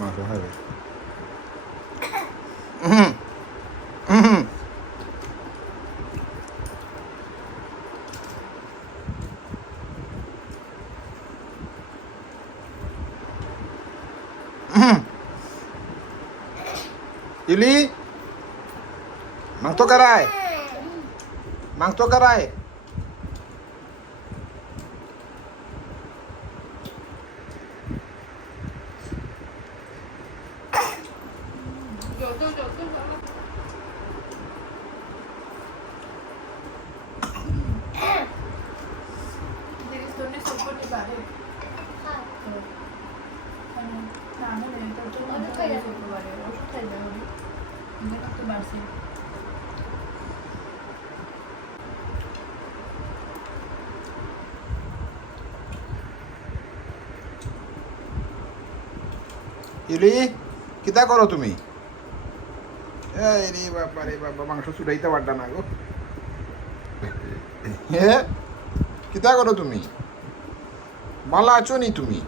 মাংস খাবে। ইলি মাংস কারায়, মাংস কারায়। ইলি কিতা করো তুমি? এই রে বাবা রে বাবা, মাংস চুড়াইতে পারতা না গো। হ্যাঁ কিতা করো তুমি? ভালো আছো নি তুমি?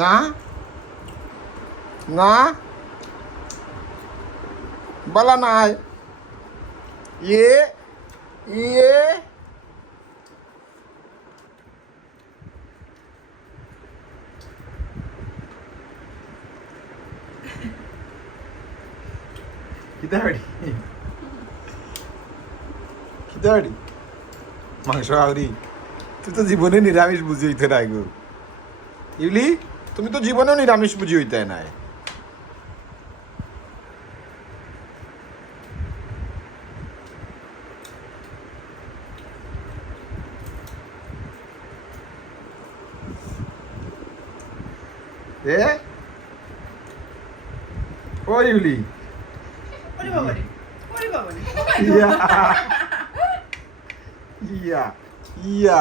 না না বলা নাই। ইয়ে ইয়ে খিদাড়ি খিদাড়ি মাংস আউরি। তুই তো জীবনে নিরামিষ বুঝি হইতে নাই গো ইউলি, তুমি তো জীবনেও নিরামিষ বুঝি হইতে নাই। এ ও ইউলি ইয়া ইয়া ইয়া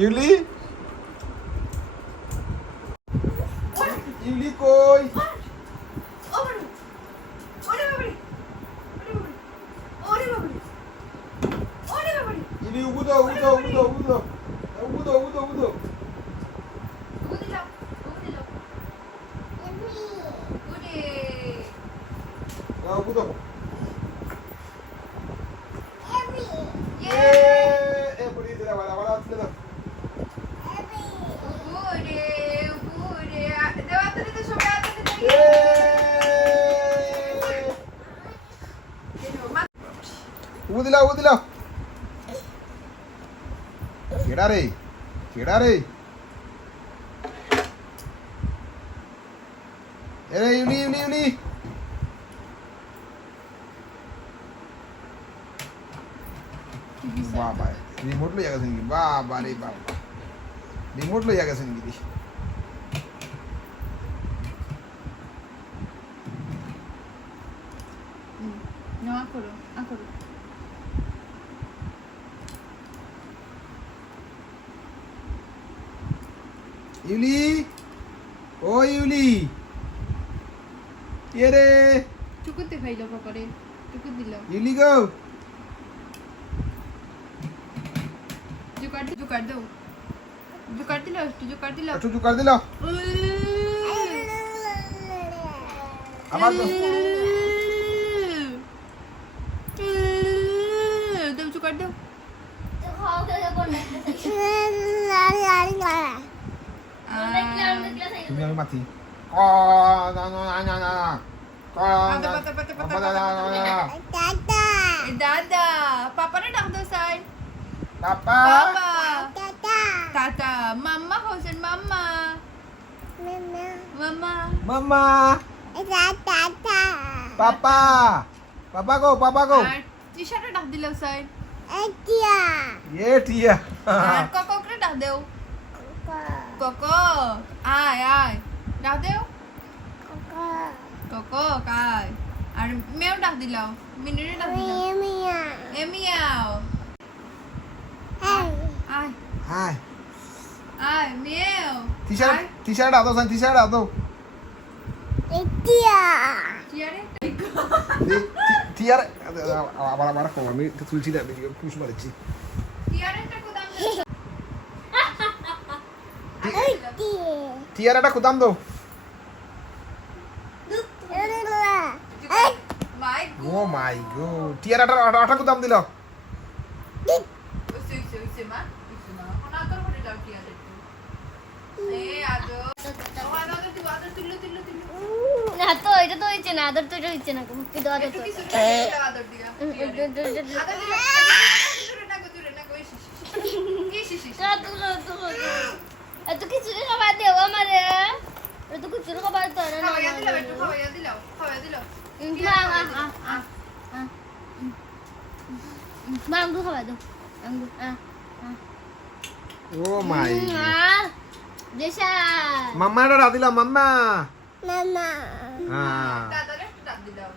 ইউলি ইউলি কই? ইউলি উগুদো উগুদো উগুদো উগুদো উগুদো উগুদো উগুদো উগুদো। এ পুরি দিলা বালা বালা আসলে দাও। উগুদিলা উগুদিলা কেডা রে কেডা রে? এ ইউলি ইউলি ইউলি বাবা রিমোট লইয়া গেছেন কি? বাবা রে বাবা রিমোট লইয়া গেছেন কি? ইউলি ও ইউলি কে রে? চুকুতে খাইলো পাপারে, চুকুত দিল। ইউলি গো জুকার জুকার দাও, জুকার দিল, একটু জুকার দিল। একটু জুকার দিল আমার তো। দাও জুকার দাও। তুমি আমি মাতি ক না না না না ক দাদা পাপারে ডাক দাও সাই। পাপা পাপা টাটা মাম্মা হোসেন মাম্মা মাম্মা মাম্মা পাপা পাপা গো পাপা গো। আর টি-শার্টে ডাক দিল সাই। এ টিয়া আর কোকোকে ডাক দেও। কোকো আয় আয় ডাক দেও। কোকো কায়। আর মেও ডাক দিলাও, মিনিরে ডাক দিলাও। এমিয়াও আয় হাই আয় মেও। টি-শার্ট আদো সান টি-শার্ট আদো চিয়ারে টিয়ার আবার আবার কম আমি তুলছি না পুষ মারছি। চিয়ারেটা কোদা টিয়ারাটা কুদাম দাও মাই ও মাই গড টিয়ারাটা আটা কুদাম দিল উসে মা কোনা তোর বড় যাও কি আছে এ আজো আদর তুললো না তো এটা তো হইছে না আদর তো এটা হইছে না কিন্তু আদর তো কিছু আদর দিয়া আদর দিলা দূরে না গো ইসি এত কিছু খাবার দেও আমারে এত কিছু খাবার তো না খাওয়া দিলাও মাঙ্গু খাবার দাও মাঙ্গু ও মাই দেশা মাম্মাটা দিলা মাম্মা মামা হ্যাঁ দাদারে ডাক দিলাও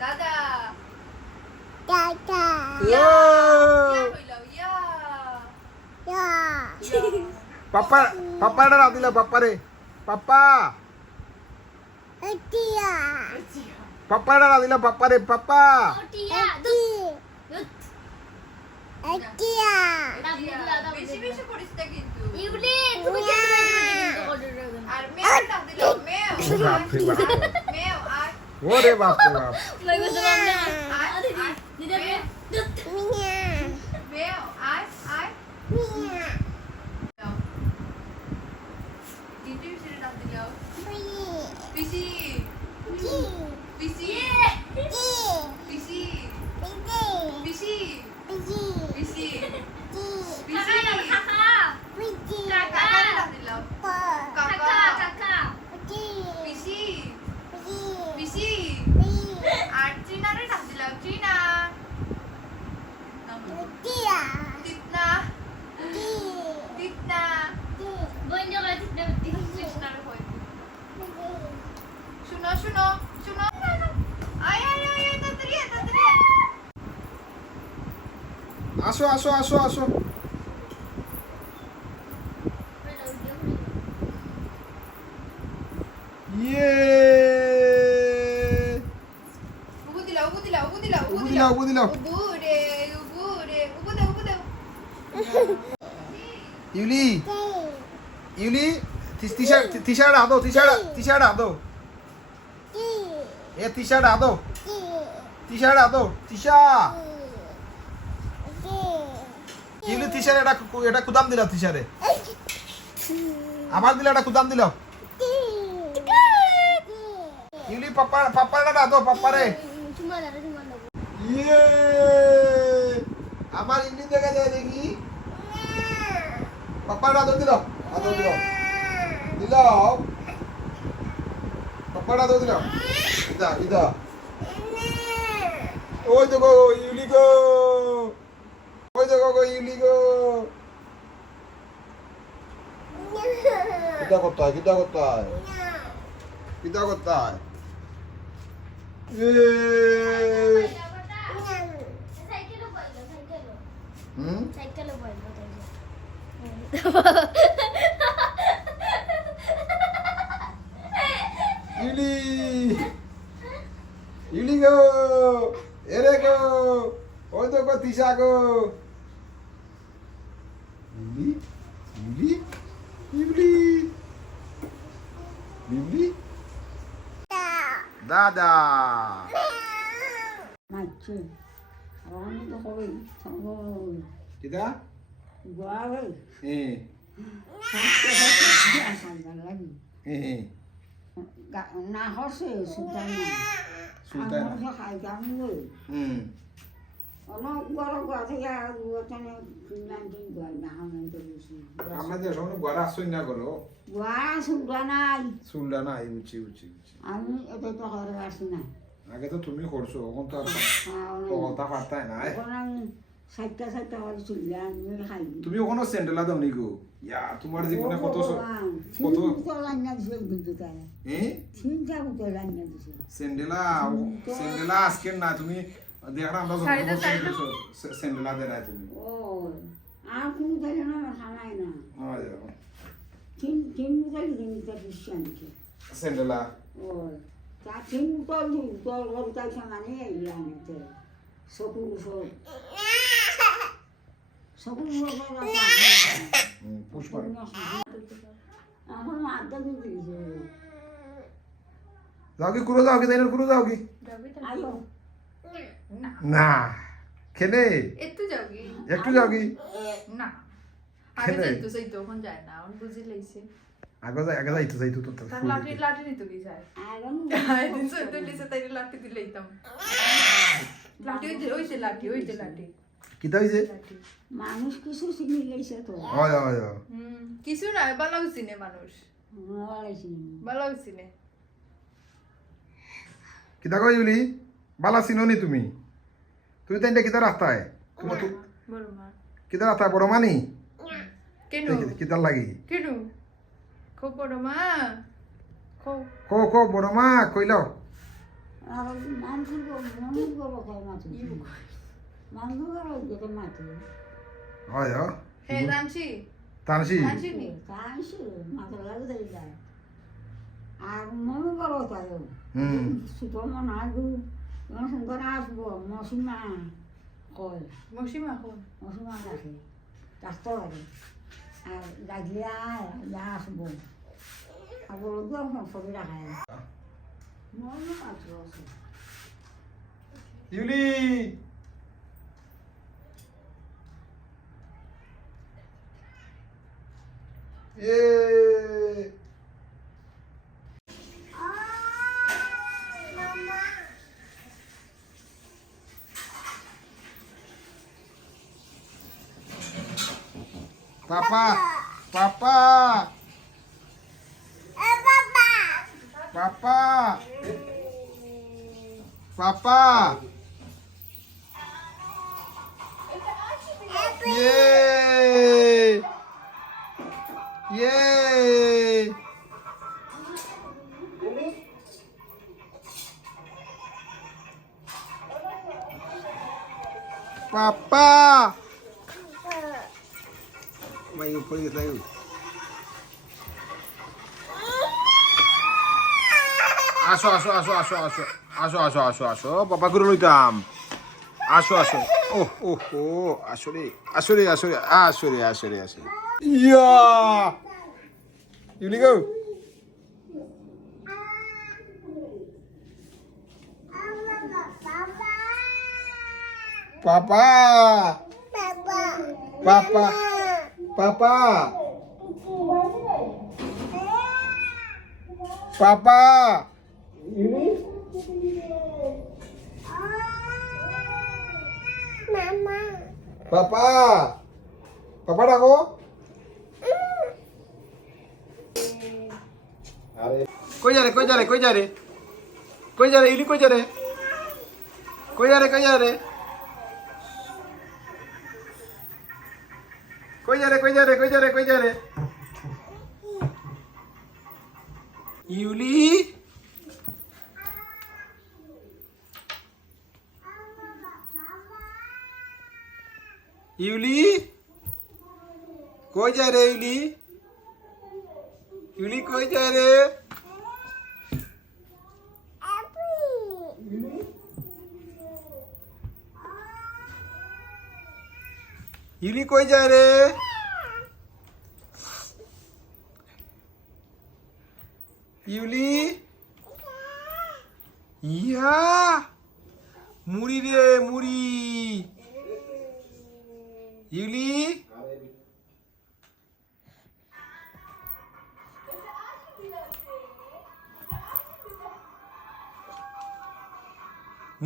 দাদা টাটা ও কইলাও ইয়া পাপা পাপাটা দিলা পাপারে পাপা টিয়া পাপাটা দিলা পাপারে পাপা টিয়া টিয়া বেশি বেশি করিস না কিন্তু ইউলি তুমি কেন আর মেও ডাক দিলাও মেও বাপরে বাপ মেও আর ওরে বাপরে বাপ লাগো তো আমরা আর দিদা মেও আর তিনটে বেশি ডাক দিলাও পিসি পিসি পিসি পিসি পিসি পিসি কাকারে ডাক দিলাও কাকা পিসি পিসি আর ট্রিনারে ডাক দিলাও ট্রিনা তিতনা তিতনা শুনো শুনো শুনো আয় আয় আয় তাড়াতাড়ি তাড়াতাড়ি আসো আসো আসো আসো ইয়ে উবু দিলাও উবু দিলাও উবু দিলাও উবু দিলাও উবু দিলাও উবু রে উবু দে ইউলি ইউলি টি-শার্ট আদো টি-শার্ট আদো এ টি-শার্ট আদো টি-শার্ট ইউলি টি-শার্ট এটা কুদাম দিলা টি-শার্টে আবার দিলা এটা কুদাম দিল ইউলি পাপাটা আদো পাপারে ইয়ে আমার ইংলিশ দেখা যায় দেখি পাপাটা আদর দিল পাপাটা আদর দিল ইদা ওই দেখো ইউলি গো ইউলি গো কিটা করতে হয় হুম সাইকেল বলবো ইউলি গো এরে গো ওই তো গো তিশা গো ইউলি দাদা 맞지? 아무도 거기 저거 কিটা 뭐하고 এ 살달라니 এ 나 허세요 순간에 সুলতান 아무도 가자는 거 হুম 어느 거라고 하세요 그거잖아 그냥 된 거야 나 하면 되지 আমাদের সঙ্গে গড়া আসই না করো 와 순간아 শুনলা না এই বুঝছি 아니 어디도 걸어 가시나 আগে তো তুমি করছো এখন তো আর 아 কথা পারতাই না 오늘 살짝 করে চলে আমি খাই তুমি ওখানে স্যান্ডেলা দাও নি গো ইয়া তোমার জীবনে কত 진짜 রান্না দিছে কিন্তু তাই এ 진짜 কত রান্না দিছে স্যান্ডেলা আজকে না তুমি দেখরা আমরা স্যান্ডেলা দে না তুমি ও আর কোন জায়গা না খানাই না আমাদের তিন মুতাল দিনটা বিশানকে স্যান্ডেলা ও তা তিন মুতাল গরুটাই খামানে ইয়ানেতে সকু সব পুষ্পা এখন আড্ডা দিতে দিয়েছে যাও কি কুরো যাও কি তাই কুরো যাও কি যাবি তো? আইও না খেলে একটু যাবি? একটু যাও কি না। আগে খেলে? যাইতো সেই তখন যায় না, এখন বুঝি লাইছে। আগে যাইতো তো তার লাঠি লাঠি নিতে কি যায়? আইরন একদিন সইতো লিসে তাই লাঠি দিলে দিতাম। লাঠি ওই যে লাঠি, ওই যে লাঠি। কিতা হইছে লাঠি। মানুষ কিছু চিনি লেছে তো হয় হয় হয় কিছু না, ভালো চিনে মানুষ। বলেছি ভালো চিনে। কিতা কই ইউলি বালা চিনোনি তুমি তুমি তাইটা কিতা রাস্তায় তোমার তো বড় মা। কিতা রাস্তায় বড় মানি কেন? কিতা লাগি কেন? খুব বড় মা। খুব কো বড় মা কইলাও আর মানুষ গরো খায় মাছ মানুষ গরো যেতে মাছ হয় হয় হে রামসি। তানসি রামসি নি। কাঁইছে মাছ লাগে দেই যায় আর মনে গরো তাই ছোট মনে আগু সুন্দর আসবো মসিমা কয় মসিমা কোন? মসিমা রাখে রাস্তা লাগে আর লাগলে যা আসবো আর বড় দুয়ার ছবি রাখায় মনে আছে আছে ইউলি এ Papa, papa, papa, papa. Yay! Yay! Papa. Mày ngủ quên tay ngủ. আসো বাবা করে লইতাম আসো ও আসলে ইয়া ইউলি গো পাপা পাপা পাপা পাপা পাপা পাপা ডাকো কই যা রে ইলি কই যা রে ইউলি ইউলি কই যায় রে ইউলি কই যায় রে ইউলি কই যায় রে ইউলি ইয়া মুড়ি রে মুড়ি ইউলি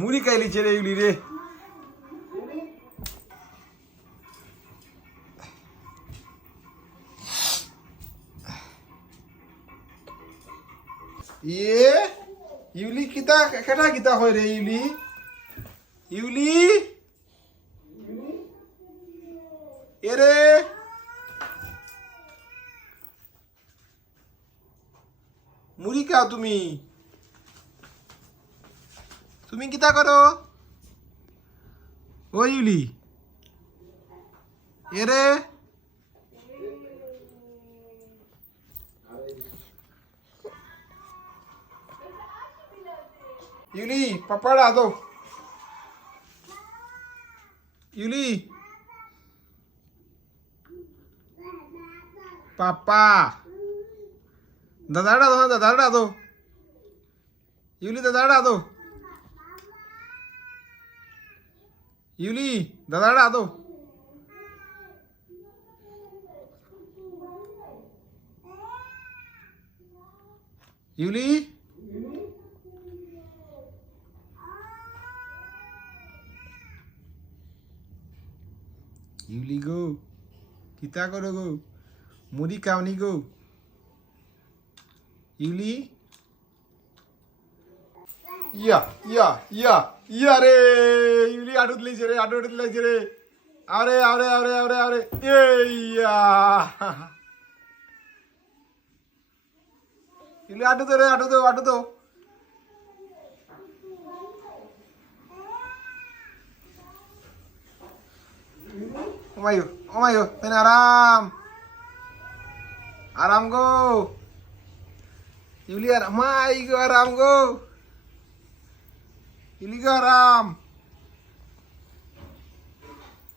মুড়ি খাইলিছে রে ইউলি রে ইয়ে ইউলি কিতা কেটা কিতা হয় রে ইউলি এরে মুড়ি খাও তুমি কিতা করো ও ইউলি এরে ইউলি পাপাড়া দো ইউলি পাপা দাদাটা দো, দাদাটা দো, ইউলি দাদাটা দো, ইউলি দাদাটা দো, ইউলি ইউলি গো কিতা করো গো মুড়ি খাওনি গো ইউলি ইয়া ইয়া ইয়া ইয়া রে ইউলি আড়ুত লাইছে রে আড়ুত লাইছে রে আরে আরে আরে আরে আরে ইয়া ইউলি আড়ুত রে আড়ুত আড়ুত oh my god, ten aram, aram go, Yuli aram, my go aram go, Yuli go aram,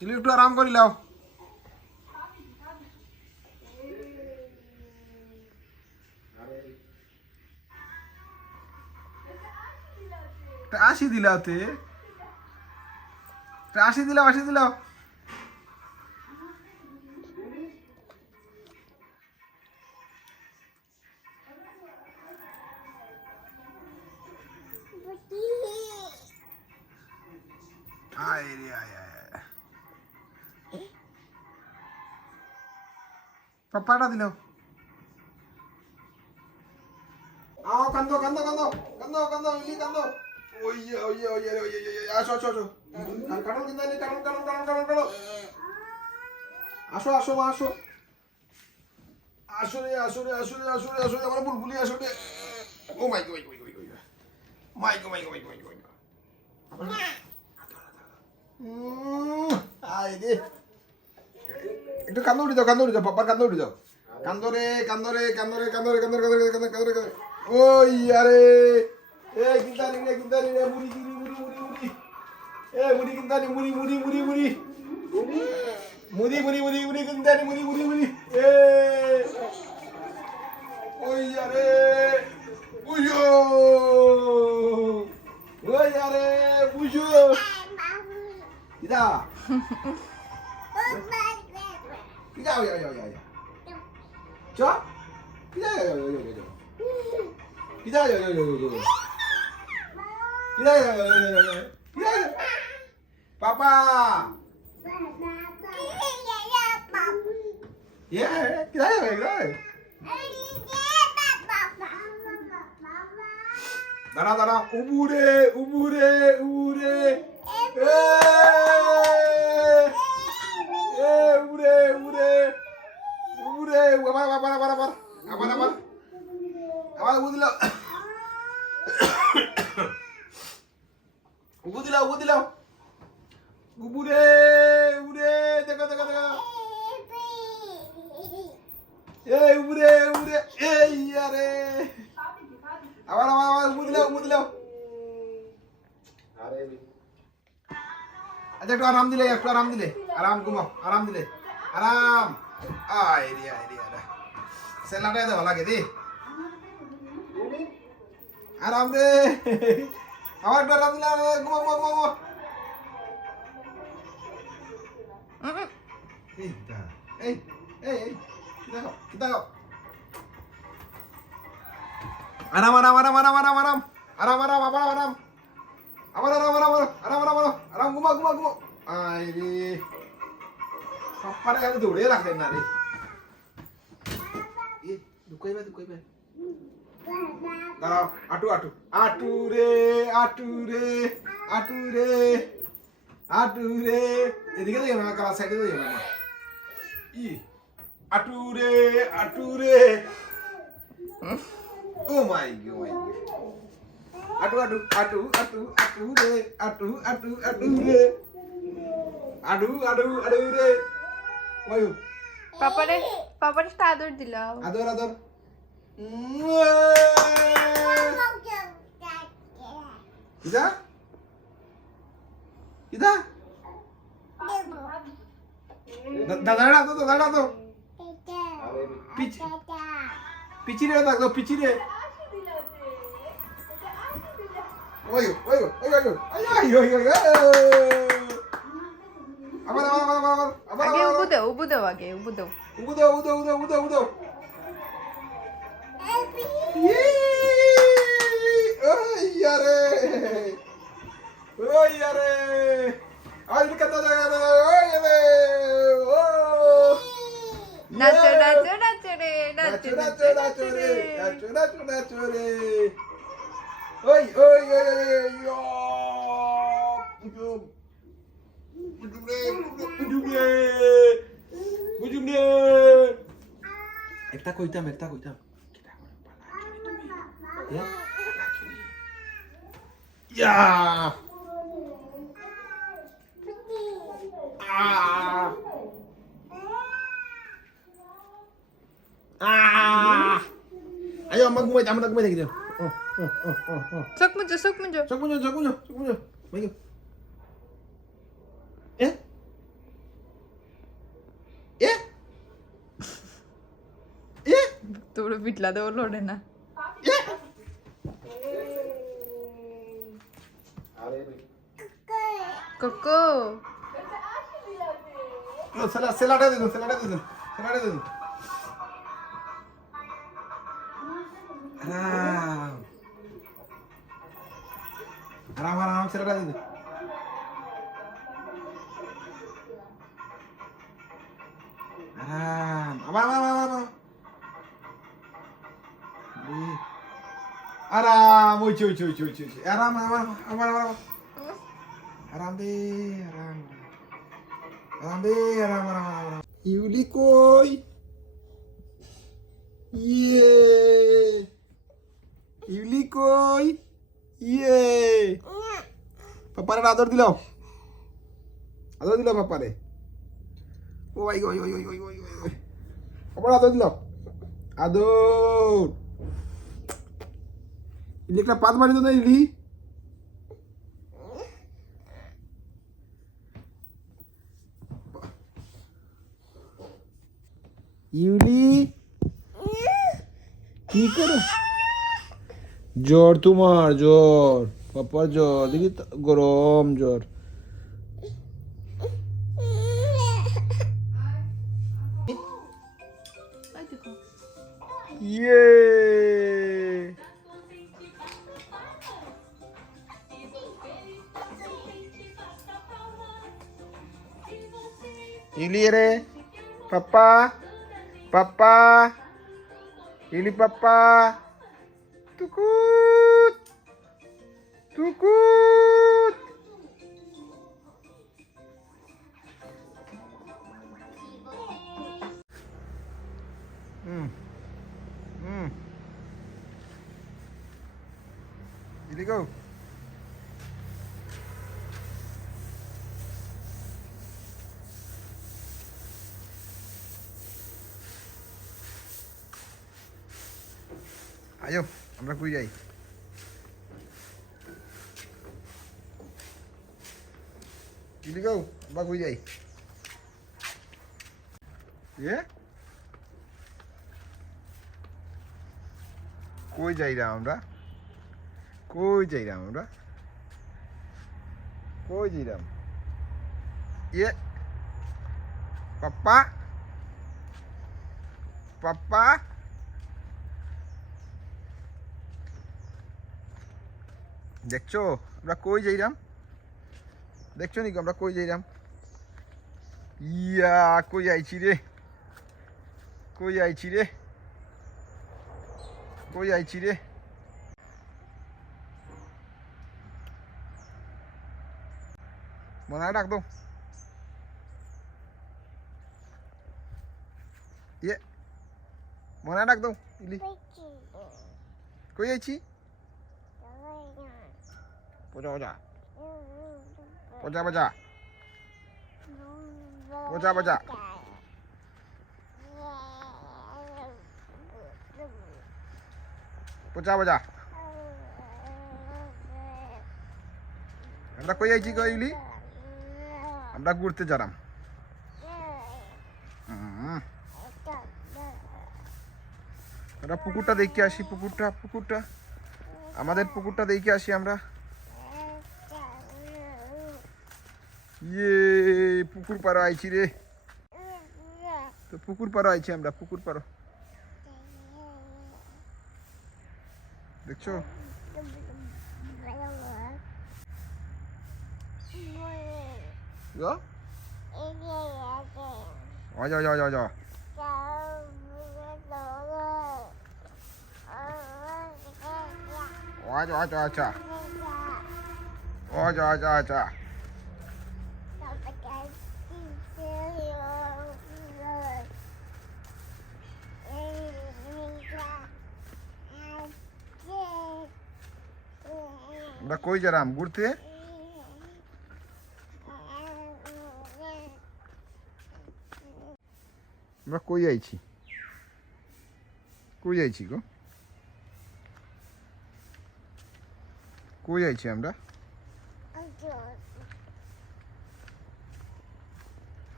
Yuli to aram go lao, ashi dilao te, ashi dilao. Ay, ay, ay. Papá dilo. Ah, kando, ini kando. Oye. Aso. Kadal kita ini, kadal. Aso. Aso deh, mana bulbuli aso deh. Oh my god. My god. আইরে একটু কান্দো উঠে যাও পাপার কান্দো উঠে যাও কান্দরে ওই আরে এ কিন্তানি রে মুড়ি এ মুড়ি কিন্তানি মুড়ি কিন্তানি মুড়ি এ ওই আরে বুঝো ওই আরে বুঝো Kita. Kita ya. Coba. Kita ya. Kita ya. Papa. Ya, kita ya. Dara. Ubure. Ure, apa? Ubu dilaw. Ure, teka. Ure, yare. Apa, ubu dilaw. আচ্ছা একটু আরাম দিলে আরাম ঘুমাও আরাম দিলে আরাম আইডিয়া সেলাটাই দেওয়া লাগে দি আরাম রে আমার একটু আরাম দিলে ঘুমাও এই দেখো আরাম আরাম ঘুমাও আরে পাপারে আমি দৌড়ে রাখলেন না রে দুকইবে দাঁড়াও আটু রে এদিকে তো না কালা সাইডে তো না ই আটু রে ও মাই গড Aduh রে Wayu পাপারে একটা আদর দিলাম আদর Ida দাদা তো পিচিরে ডাক দাও পিচিরে ওই ওই ওই ওই আই ওই ওই আবার আগে উবু দাও আগে উবু দাও উদো ওই ইয়ারে আই কত জায়গা রে ওই রে ও নাচো নাচো নাচো রে নাচো নাচো নাচো রে ওই ওই ওই বুঝুম রে একটা কইতাম ইয়া ayo amma gue lagi dia sok muncul sok munyo baik eh তোর বিটলা দেও লড়ে না cocoa selada de dun Aram selada de dun Aram Aram uy Aram Yuli koi Yuli koi Papa re ador dilo papa re oi Papa ador dilo ador Ini একটা পাত মারি তো না ইলি ইউলি কি করো জ্বর তোমার জ্বর পাপার জ্বর দেখি গরম জ্বর ইয়ে Ili re, papa, Ili papa, tukut, Ili go. Ayo, আমরা কই যাই Ili go, আমরা কই যাই কই যাইরাম আমরা পাপা দেখছো আমরা কই যাইরাম দেখছো নাকি আমরা কই যাইরাম ইয়া কই আইছি রে মনে ডাক দাও মনে ডাক দাও ইলি কই আইছি Poja. আমরা কই আইছি কইলি আমরা ঘুরতে যারাম আমরা পুকুরটা দেখে আসি, পুকুরটা আমাদের পুকুরটা দেখে আসি আমরা। ইয়ে পুকুর পাড়ো আইছি রে, তো পুকুর পাড়ো আইছি আমরা, পুকুর পাড়ো দেখছো? যা যা যা যা যা আচ্ছা আচ্ছা আচ্ছা আচ্ছা আচ্ছা আচ্ছা আমরা কই যারাম ঘুরতে? আমরা কই আইছি, কই আইছি গো, কই আইছি আমরা?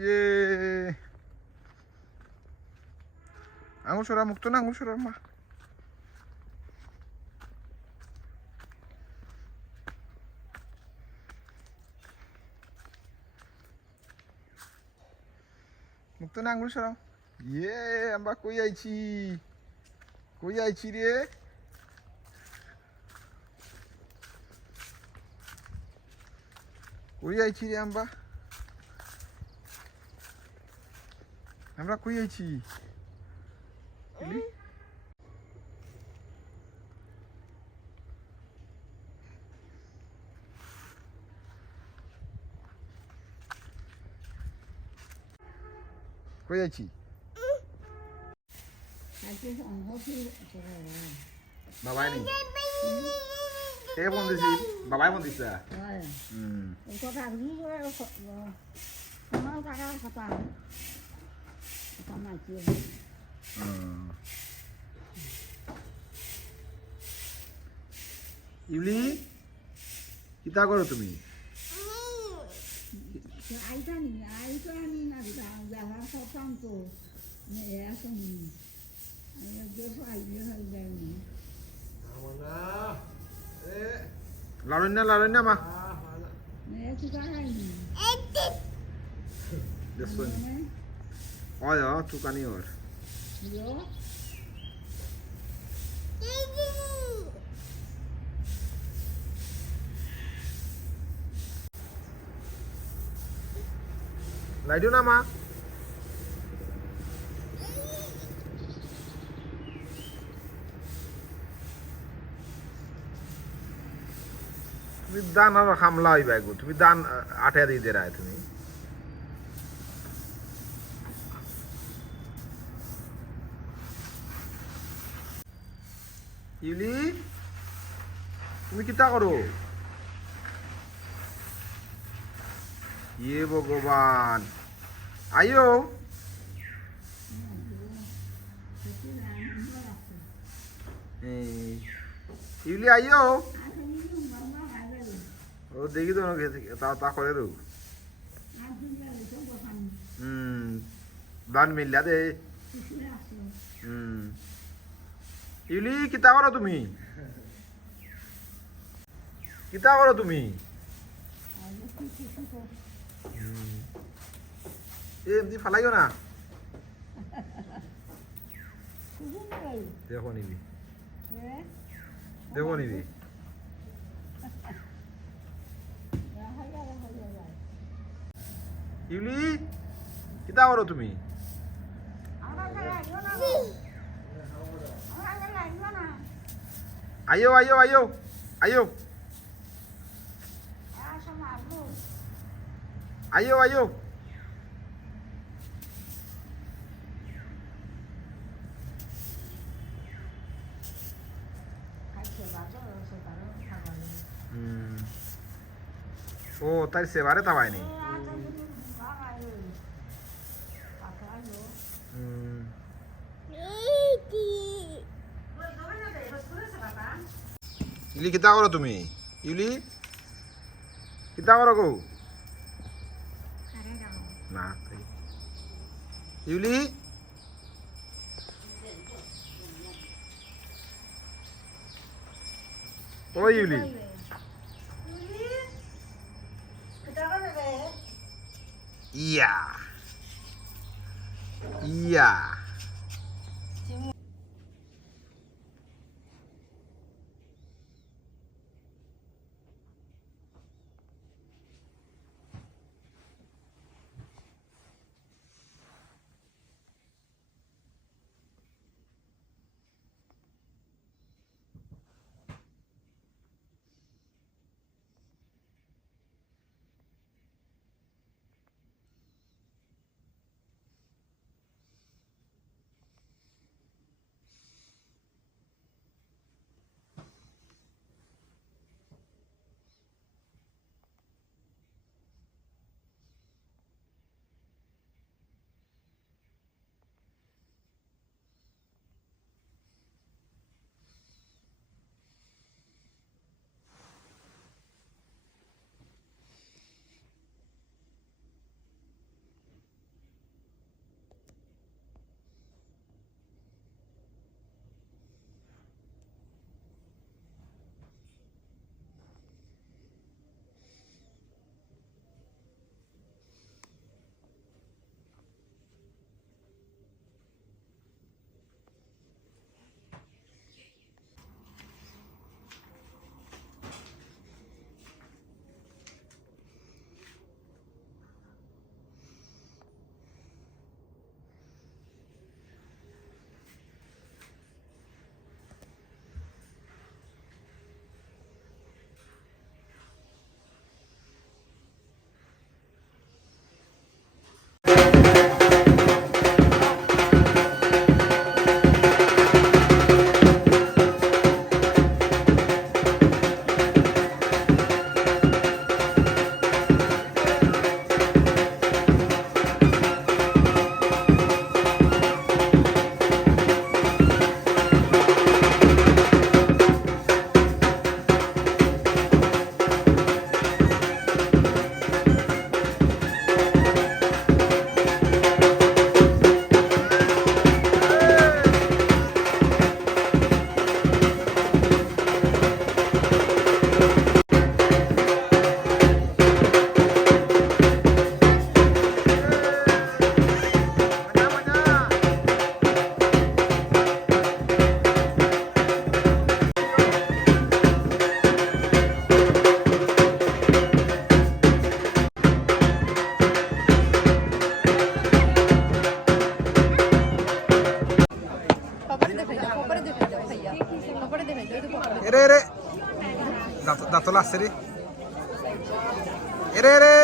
ইয়ে আঙুল সরা, মুক্ত না আঙুল সরা মা। মুক্ত না আঙুল সরাও। ইয়ে আমরা কই আইছি, কই আইছি রে? কই আইছি রে আমরা? আমরা কই আইছি? কই আইছি? বাবাই নেই, কে ফোন দিছিল? বাবাই ফোন দিছে। ইউলি কিতা করো তুমি? লাড়ন্যা লাড়ন্যা মা দেখছো ওই চুকানি ওর লাইটো না মা তুমি দান আর হামলা হইবা গো তুমি দান আটে দিয়ে দে রায় তুমি ইউলি তুমি কিতা করো ইয়ে ভগবান আইও ইউলি আইও ও দেখি তো তা করে রো দান মিললা দে ইউলি কিতা করো তুমি কিতা করো তুমি এমনি ফালাইও না দেখো নিবি দেখো নিবি ইউলি কিতা করো তুমি আইও আইও আইও আইও আইও আইও ও তাই সেবারে তাবায়নি ইউলি কিতা করো তুমি ইউলি কিতা করো গো না ইউলি ওই ইউলি ইয়া ইয়া এরে এরে দাঁতলা আসছে রে এরে এরে